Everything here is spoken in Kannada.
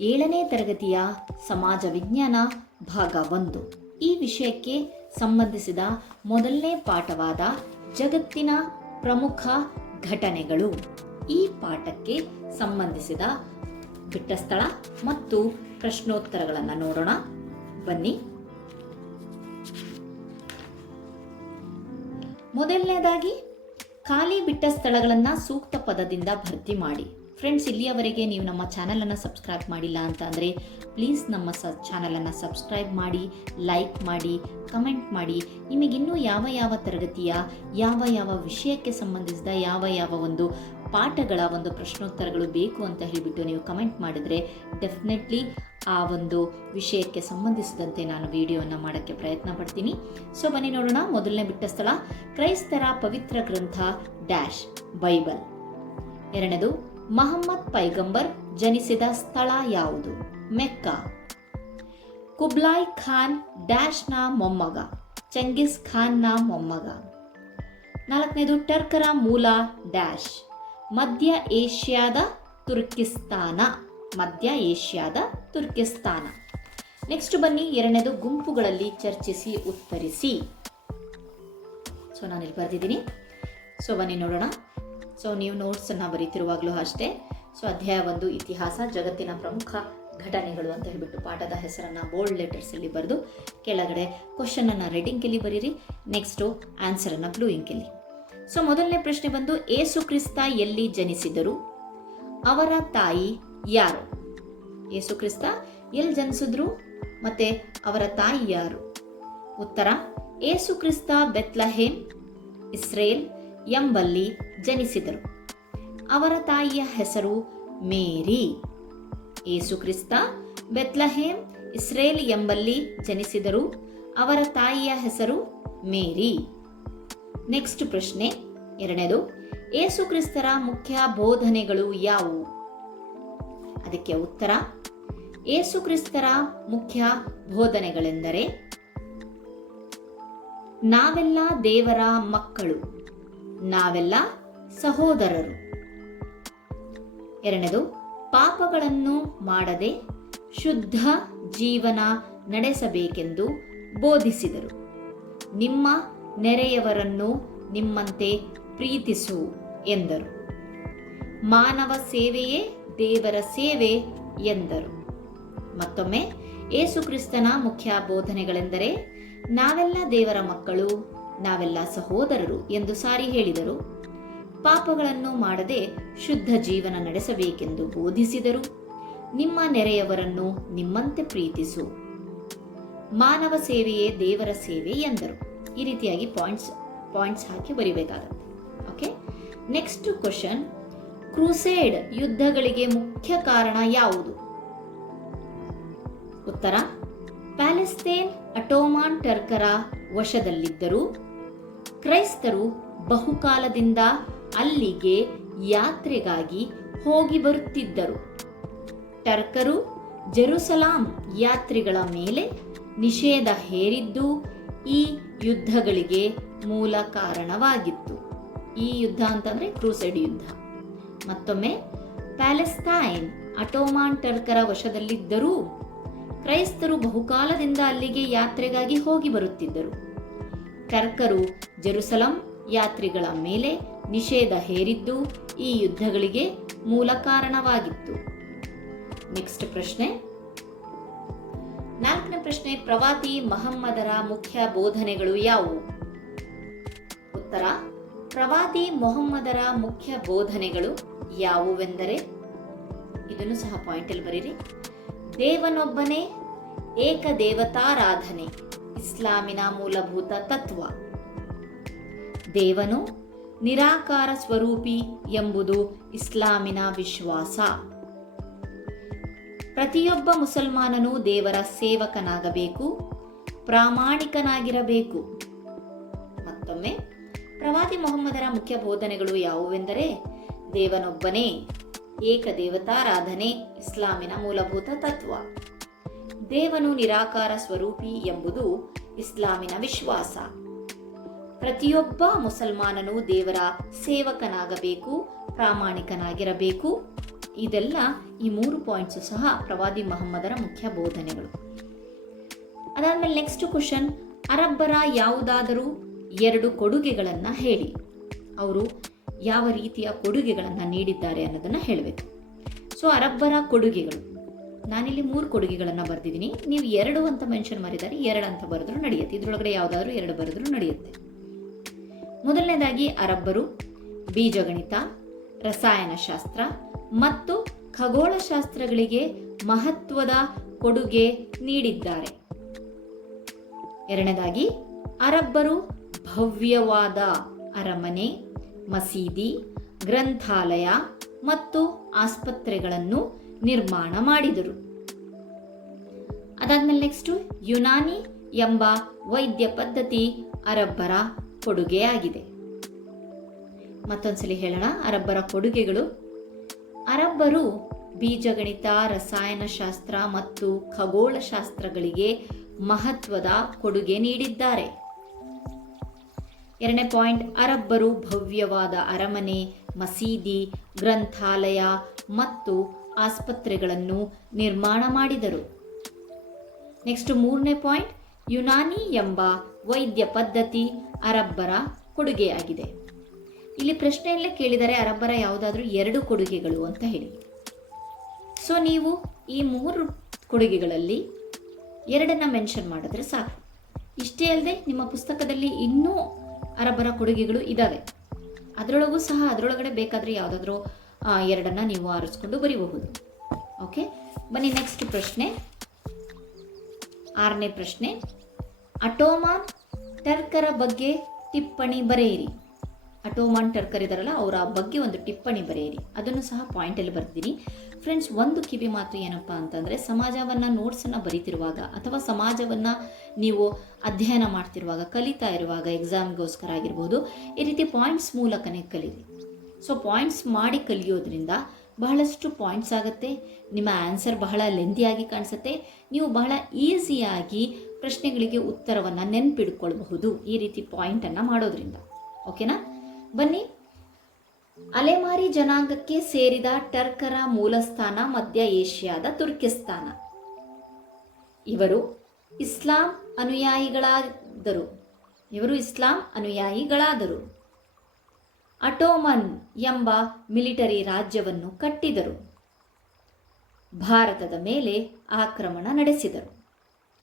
ಏಳನೇ ತರಗತಿಯ ಸಮಾಜ ವಿಜ್ಞಾನ ಭಾಗ ಒಂದು. ಈ ವಿಷಯಕ್ಕೆ ಸಂಬಂಧಿಸಿದ ಮೊದಲನೇ ಪಾಠವಾದ ಜಗತ್ತಿನ ಪ್ರಮುಖ ಘಟನೆಗಳು. ಈ ಪಾಠಕ್ಕೆ ಸಂಬಂಧಿಸಿದ ಬಿಟ್ಟ ಸ್ಥಳ ಮತ್ತು ಪ್ರಶ್ನೋತ್ತರಗಳನ್ನು ನೋಡೋಣ. ಬನ್ನಿ. ಮೊದಲನೇದಾಗಿ, ಖಾಲಿ ಬಿಟ್ಟ ಸ್ಥಳಗಳನ್ನು ಸೂಕ್ತ ಪದದಿಂದ ಭರ್ತಿ ಮಾಡಿ. ಫ್ರೆಂಡ್ಸ್ ಇಲ್ಲಿಯವರೆಗೆ ನೀವು ನಮ್ಮ ಚಾನಲನ್ನು ಸಬ್ಸ್ಕ್ರೈಬ್ ಮಾಡಿಲ್ಲ ಅಂತ ಅಂದರೆ ಪ್ಲೀಸ್ ನಮ್ಮ ಸ ಚಾನಲನ್ನು ಸಬ್ಸ್ಕ್ರೈಬ್ ಮಾಡಿ ಲೈಕ್ ಮಾಡಿ ಕಮೆಂಟ್ ಮಾಡಿ. ನಿಮಗಿನ್ನೂ ಯಾವ ಯಾವ ತರಗತಿಯ, ಯಾವ ಯಾವ ವಿಷಯಕ್ಕೆ ಸಂಬಂಧಿಸಿದ, ಯಾವ ಯಾವ ಒಂದು ಪಾಠಗಳ, ಒಂದು ಪ್ರಶ್ನೋತ್ತರಗಳು ಬೇಕು ಅಂತ ಹೇಳಿಬಿಟ್ಟು ನೀವು ಕಮೆಂಟ್ ಮಾಡಿದರೆ ಡೆಫಿನೆಟ್ಲಿ ಆ ಒಂದು ವಿಷಯಕ್ಕೆ ಸಂಬಂಧಿಸಿದಂತೆ ನಾನು ವಿಡಿಯೋವನ್ನು ಮಾಡೋಕ್ಕೆ ಪ್ರಯತ್ನ ಪಡ್ತೀನಿ. ಸೊ ಬನ್ನಿ ನೋಡೋಣ ಮೊದಲನೇ ಬಿಟ್ಟ ಸ್ಥಳ. ಕ್ರೈಸ್ತರ ಪವಿತ್ರ ಗ್ರಂಥ ಡ್ಯಾಶ್ ಬೈಬಲ್ ಎರಡನೇದು ಮಹಮ್ಮದ್ ಪೈಗಂಬರ್ ಜನಿಸಿದ ಸ್ಥಳ ಯಾವುದು? ಮೆಕ್ಕಾ. ಕುಬ್ಲಾಯ್ ಖಾನ್ ಡ್ಯಾಶ್ನ ಮೊಮ್ಮಗ, ಚಂಗಿಸ್ ಖಾನ್ನ ಮೊಮ್ಮಗ. ನಾಲ್ಕನೇದು ಟರ್ಕರ ಮೂಲ ಡ್ಯಾಶ್, ಮಧ್ಯ ಏಷ್ಯಾದ ತುರ್ಕಿಸ್ತಾನ, ಮಧ್ಯ ಏಷ್ಯಾದ ತುರ್ಕಿಸ್ತಾನ. ನೆಕ್ಸ್ಟ್ ಬನ್ನಿ, ಎರಡನೇದು ಗುಂಪುಗಳಲ್ಲಿ ಚರ್ಚಿಸಿ, ಉತ್ತರಿಸಿ. ಸೊ ಇಲ್ಲಿ ಬರೆದಿದ್ದೀನಿ. ಸೊ ಬನ್ನಿ ನೋಡೋಣ. ಸೊ ನೀವು ನೋಟ್ಸನ್ನು ಬರೀತಿರುವಾಗಲೂ ಅಷ್ಟೇ. ಸೊ ಅಧ್ಯಾಯ ಒಂದು, ಇತಿಹಾಸ, ಜಗತ್ತಿನ ಪ್ರಮುಖ ಘಟನೆಗಳು ಅಂತ ಹೇಳಿಬಿಟ್ಟು ಪಾಠದ ಹೆಸರನ್ನು ಬೋಲ್ಡ್ ಲೆಟರ್ಸಲ್ಲಿ ಬರೆದು ಕೆಳಗಡೆ ಕ್ವಶನನ್ನು ರೆಡ್ ಬರೀರಿ ನೆಕ್ಸ್ಟು ಆನ್ಸರನ್ನು ಬ್ಲೂ ಇಂಕಲ್ಲಿ ಸೊ ಮೊದಲನೇ ಪ್ರಶ್ನೆ ಬಂದು, ಏಸು ಕ್ರಿಸ್ತ ಎಲ್ಲಿ ಜನಿಸಿದರು? ಅವರ ತಾಯಿ ಯಾರು? ಏಸು ಕ್ರಿಸ್ತ ಎಲ್ಲಿ ಜನಿಸಿದ್ರು? ಮತ್ತೆ ಅವರ ತಾಯಿ ಯಾರು? ಉತ್ತರ, ಏಸು ಕ್ರಿಸ್ತ ಬೆತ್ಲಹೇಮ್, ಇಸ್ರೇಲ್, ಎಂಬಲ್ಲಿ ಜನಿಸಿದರು. ಅವರ ತಾಯಿಯ ಹೆಸರು ಮೇರಿ. ಏಸು ಕ್ರಿಸ್ತ ಬೆತ್ಲಹೇಮ್ ಇಸ್ರೇಲ್ ಎಂಬಲ್ಲಿ ಜನಿಸಿದರು. ಅವರ ತಾಯಿಯ ಹೆಸರು ಮೇರಿ. ನೆಕ್ಸ್ಟ್ ಪ್ರಶ್ನೆ, ಎರಡನೇದು ಏಸು ಕ್ರಿಸ್ತರ ಮುಖ್ಯ ಬೋಧನೆಗಳು ಯಾವುವು? ಅದಕ್ಕೆ ಉತ್ತರ ಏಸು ಕ್ರಿಸ್ತರ ಮುಖ್ಯ ಬೋಧನೆಗಳೆಂದರೆ, ನಾವೆಲ್ಲ ದೇವರ ಮಕ್ಕಳು, ನಾವೆಲ್ಲ ಸಹೋದರರು. ಎರಡನೇದು, ಪಾಪಗಳನ್ನು ಮಾಡದೆ ಶುದ್ಧ ಜೀವನ ನಡೆಸಬೇಕೆಂದು ಬೋಧಿಸಿದರು. ನಿಮ್ಮ ನೆರೆಯವರನ್ನು ನಿಮ್ಮಂತೆ ಪ್ರೀತಿಸು ಎಂದರು. ಮಾನವ ಸೇವೆಯೇ ದೇವರ ಸೇವೆ ಎಂದರು. ಮತ್ತೊಮ್ಮೆ, ಯೇಸುಕ್ರಿಸ್ತನ ಮುಖ್ಯ ಬೋಧನೆಗಳೆಂದರೆ ನಾವೆಲ್ಲ ದೇವರ ಮಕ್ಕಳು, ನಾವೆಲ್ಲ ಸಹೋದರರು ಎಂದು ಸಾರಿ ಹೇಳಿದರು. ಪಾಪಗಳನ್ನು ಮಾಡದೆ ಶುದ್ಧ ಜೀವನ ನಡೆಸಬೇಕೆಂದು ಬೋಧಿಸಿದರು. ನಿಮ್ಮ ನೆರೆಯವರನ್ನು ನಿಮ್ಮಂತೆ ಪ್ರೀತಿಸು. ಮಾನವ ಸೇವೆಯೇ ದೇವರ ಸೇವೆ ಎಂದರು. ಈ ರೀತಿಯಾಗಿ ಪಾಯಿಂಟ್ಸ್ ಪಾಯಿಂಟ್ಸ್ ಹಾಕಿ ಬರಿಬೇಕಾಗತ್ತೆ. ಓಕೆ ನೆಕ್ಸ್ಟ್ ಕ್ವಶನ್ ಕ್ರೂಸೇಡ್ ಯುದ್ಧಗಳಿಗೆ ಮುಖ್ಯ ಕಾರಣ ಯಾವುದು? ಉತ್ತರ. ಪ್ಯಾಲೆಸ್ತೇನ್ ಅಟೋಮಾನ್ ಟರ್ಕರ ವಶದಲ್ಲಿದ್ದರು, ಕ್ರೈಸ್ತರು ಬಹುಕಾಲದಿಂದ ಅಲ್ಲಿಗೆ ಯಾತ್ರೆಗಾಗಿ ಹೋಗಿ ಬರುತ್ತಿದ್ದರು. ಟರ್ಕರು ಜೆರುಸಲಾಂ ಯಾತ್ರಿಗಳ ಮೇಲೆ ನಿಷೇಧ ಹೇರಿದ್ದು ಈ ಯುದ್ಧಗಳಿಗೆ ಮೂಲ ಕಾರಣವಾಗಿತ್ತು. ಈ ಯುದ್ಧ ಅಂತಂದ್ರೆ ಕ್ರೂಸೆಡ್ ಯುದ್ಧ. ಮತ್ತೊಮ್ಮೆ ಪ್ಯಾಲೆಸ್ತೈನ್ ಅಟೋಮಾನ್ ಟರ್ಕರ ವಶದಲ್ಲಿದ್ದರೂ ಕ್ರೈಸ್ತರು ಬಹುಕಾಲದಿಂದ ಅಲ್ಲಿಗೆ ಯಾತ್ರೆಗಾಗಿ ಹೋಗಿ ಬರುತ್ತಿದ್ದರು. ಟರ್ಕರು ಜೆರುಸಲಂ ಯಾತ್ರಿಗಳ ಮೇಲೆ ನಿಷೇಧ ಹೇರಿದ್ದು ಈ ಯುದ್ಧಗಳಿಗೆ ಮೂಲ ಕಾರಣವಾಗಿತ್ತು. ನೆಕ್ಸ್ಟ್ ಪ್ರಶ್ನೆ. ನಾಲ್ಕನೇ ಪ್ರಶ್ನೆ, ಪ್ರವಾದಿ ಮಹಮ್ಮದರ ಮುಖ್ಯ ಬೋಧನೆಗಳು ಯಾವುವು? ಉತ್ತರ, ಪ್ರವಾದಿ ಮೊಹಮ್ಮದರ ಮುಖ್ಯ ಬೋಧನೆಗಳು ಯಾವುವೆಂದರೆ, ಇದನ್ನು ಸಹ ಪಾಯಿಂಟಲ್ಲಿ ಬರೀರಿ. ದೇವನೊಬ್ಬನೇ, ಏಕ ದೇವತಾರಾಧನೆ, ಇಸ್ಲಾಮಿನ ಮೂಲಭೂತ ತತ್ವ. ದೇವನು ನಿರಾಕಾರ ಸ್ವರೂಪಿ ಎಂಬುದು ಇಸ್ಲಾಮಿನ ವಿಶ್ವಾಸ. ಪ್ರತಿಯೊಬ್ಬ ಮುಸಲ್ಮಾನನು ದೇವರ ಸೇವಕನಾಗಬೇಕು, ಪ್ರಾಮಾಣಿಕನಾಗಿರಬೇಕು. ಮತ್ತೊಮ್ಮೆ, ಪ್ರವಾದಿ ಮೊಹಮ್ಮದರ ಮುಖ್ಯ ಬೋಧನೆಗಳು ಯಾವುವೆಂದರೆ, ದೇವನೊಬ್ಬನೇ, ಏಕದೇವತಾರಾಧನೆ ಇಸ್ಲಾಮಿನ ಮೂಲಭೂತ ತತ್ವ. ದೇವನು ನಿರಾಕಾರ ಸ್ವರೂಪಿ ಎಂಬುದು ಇಸ್ಲಾಮಿನ ವಿಶ್ವಾಸ. ಪ್ರತಿಯೊಬ್ಬ ಮುಸಲ್ಮಾನನು ದೇವರ ಸೇವಕನಾಗಬೇಕು, ಪ್ರಾಮಾಣಿಕನಾಗಿರಬೇಕು. ಇದೆಲ್ಲ ಈ ಮೂರು ಪಾಯಿಂಟ್ಸು ಸಹ ಪ್ರವಾದಿ ಮಹಮ್ಮದರ ಮುಖ್ಯ ಬೋಧನೆಗಳು. ಅದಾದಮೇಲೆ ನೆಕ್ಸ್ಟ್ ಕ್ವಶನ್ ಅರಬ್ಬರ ಯಾವುದಾದರೂ ಎರಡು ಕೊಡುಗೆಗಳನ್ನು ಹೇಳಿ. ಅವರು ಯಾವ ರೀತಿಯ ಕೊಡುಗೆಗಳನ್ನು ನೀಡಿದ್ದಾರೆ ಅನ್ನೋದನ್ನು ಹೇಳಬೇಕು. ಸೊ ಅರಬ್ಬರ ಕೊಡುಗೆಗಳು. ನಾನಿಲ್ಲಿ ಮೂರು ಕೊಡುಗೆಗಳನ್ನು ಬರೆದಿದ್ದೀನಿ. ನೀವು ಎರಡು ಅಂತ ಮೆನ್ಷನ್ ಮಾಡಿದ್ದಾರೆ ಎರಡು ಅಂತ ಬರೆದ್ರು ನಡೆಯುತ್ತೆ. ಇದರೊಳಗಡೆ ಯಾವುದಾದ್ರೂ ಎರಡು ಬರೆದ್ರು ನಡೆಯುತ್ತೆ. ಮೊದಲನೇದಾಗಿ ಅರಬ್ಬರು, ಬೀಜಗಣಿತ, ರಸಾಯನಶಾಸ್ತ್ರ ಮತ್ತು ಖಗೋಳಶಾಸ್ತ್ರಗಳಿಗೆ ಮಹತ್ವದ ಕೊಡುಗೆ ನೀಡಿದ್ದಾರೆ. ಎರಡನೇದಾಗಿ ಅರಬ್ಬರು ಭವ್ಯವಾದ ಅರಮನೆ, ಮಸೀದಿ, ಗ್ರಂಥಾಲಯ ಮತ್ತು ಆಸ್ಪತ್ರೆಗಳನ್ನು ನಿರ್ಮಾಣ ಮಾಡಿದರು. ಅದಾದ್ಮೇಲೆ ನೆಕ್ಸ್ಟು ಯುನಾನಿ ಎಂಬ ವೈದ್ಯ ಪದ್ಧತಿ ಅರಬ್ಬರ ಕೊಡುಗೆಯಾಗಿದೆ. ಮತ್ತೊಂದ್ಸಲಿ ಹೇಳೋಣ, ಅರಬ್ಬರ ಕೊಡುಗೆಗಳು. ಅರಬ್ಬರು ಬೀಜಗಣಿತ, ರಸಾಯನಶಾಸ್ತ್ರ ಮತ್ತು ಖಗೋಳಶಾಸ್ತ್ರಗಳಿಗೆ ಮಹತ್ವದ ಕೊಡುಗೆ ನೀಡಿದ್ದಾರೆ. ಎರಡನೇ ಪಾಯಿಂಟ್, ಅರಬ್ಬರು ಭವ್ಯವಾದ ಅರಮನೆ, ಮಸೀದಿ, ಗ್ರಂಥಾಲಯ ಮತ್ತು ಆಸ್ಪತ್ರೆಗಳನ್ನು ನಿರ್ಮಾಣ ಮಾಡಿದರು. ನೆಕ್ಸ್ಟ್ ಮೂರನೇ ಪಾಯಿಂಟ್, ಯುನಾನಿ ಎಂಬ ವೈದ್ಯ ಪದ್ಧತಿ ಅರಬ್ಬರ ಕೊಡುಗೆಯಾಗಿದೆ. ಇಲ್ಲಿ ಪ್ರಶ್ನೆಯಲ್ಲೇ ಕೇಳಿದರೆ ಅರಬ್ಬರ ಯಾವುದಾದ್ರೂ ಎರಡು ಕೊಡುಗೆಗಳು ಅಂತ ಹೇಳಿ. ಸೊ ನೀವು ಈ ಮೂರು ಕೊಡುಗೆಗಳಲ್ಲಿ ಎರಡನ್ನ ಮೆನ್ಷನ್ ಮಾಡಿದ್ರೆ ಸಾಕು. ಇಷ್ಟೇ ಅಲ್ಲದೆ ನಿಮ್ಮ ಪುಸ್ತಕದಲ್ಲಿ ಇನ್ನೂ ಅರಬ್ಬರ ಕೊಡುಗೆಗಳು ಇದ್ದಾವೆ ಅದರೊಳಗೂ ಸಹ ಅದರೊಳಗಡೆ ಬೇಕಾದರೆ ಯಾವುದಾದ್ರೂ ಎರಡನ್ನ ನೀವು ಆರಿಸ್ಕೊಂಡು ಬರೀಬಹುದು. ಓಕೆ ಬನ್ನಿ ನೆಕ್ಸ್ಟ್ ಪ್ರಶ್ನೆ. ಆರನೇ ಪ್ರಶ್ನೆ. ಅಟೋಮಾನ್ ಟರ್ಕರ ಬಗ್ಗೆ ಟಿಪ್ಪಣಿ ಬರೆಯಿರಿ. ಅಟೋಮಾನ್ ಟರ್ಕರ್ ಇದಾರಲ್ಲ, ಅವರ ಬಗ್ಗೆ ಒಂದು ಟಿಪ್ಪಣಿ ಬರೆಯಿರಿ. ಅದನ್ನು ಸಹ ಪಾಯಿಂಟಲ್ಲಿ ಬರ್ತೀನಿ ಫ್ರೆಂಡ್ಸ್ ಒಂದು ಕಿವಿ ಮಾತು ಏನಪ್ಪ ಅಂತಂದರೆ, ಸಮಾಜವನ್ನು ನೋಟ್ಸನ್ನು ಬರಿತಿರುವಾಗ ಅಥವಾ ಸಮಾಜವನ್ನು ನೀವು ಅಧ್ಯಯನ ಮಾಡ್ತಿರುವಾಗ, ಕಲಿತಾ ಇರುವಾಗ ಎಕ್ಸಾಮ್ಗೋಸ್ಕರ ಆಗಿರ್ಬೋದು, ಈ ರೀತಿ ಪಾಯಿಂಟ್ಸ್ ಮೂಲಕನೇ ಕಲೀರಿ. ಸೊ ಪಾಯಿಂಟ್ಸ್ ಮಾಡಿ ಕಲಿಯೋದ್ರಿಂದ ಬಹಳಷ್ಟು ಪಾಯಿಂಟ್ಸ್ ಆಗುತ್ತೆ. ನಿಮ್ಮ ಆನ್ಸರ್ ಬಹಳ ಲೆಂದಿಯಾಗಿ ಕಾಣಿಸುತ್ತೆ. ನೀವು ಬಹಳ ಈಸಿಯಾಗಿ ಪ್ರಶ್ನೆಗಳಿಗೆ ಉತ್ತರವನ್ನು ನೆನ್ಪಿಡ್ಕೊಳ್ಬಹುದು ಈ ರೀತಿ ಪಾಯಿಂಟನ್ನು ಮಾಡೋದ್ರಿಂದ. ಓಕೆನಾ ಬನ್ನಿ. ಅಲೆಮಾರಿ ಜನಾಂಗಕ್ಕೆ ಸೇರಿದ ಟರ್ಕರ ಮೂಲಸ್ಥಾನ ಮಧ್ಯ ಏಷ್ಯಾದ ತುರ್ಕಿಸ್ತಾನ. ಇವರು ಇಸ್ಲಾಂ ಅನುಯಾಯಿಗಳಾದರು. ಇವರು ಇಸ್ಲಾಂ ಅನುಯಾಯಿಗಳಾದರು. ಅಟೋಮನ್ ಎಂಬ ಮಿಲಿಟರಿ ರಾಜ್ಯವನ್ನು ಕಟ್ಟಿದರು. ಭಾರತದ ಮೇಲೆ ಆಕ್ರಮಣ ನಡೆಸಿದರು.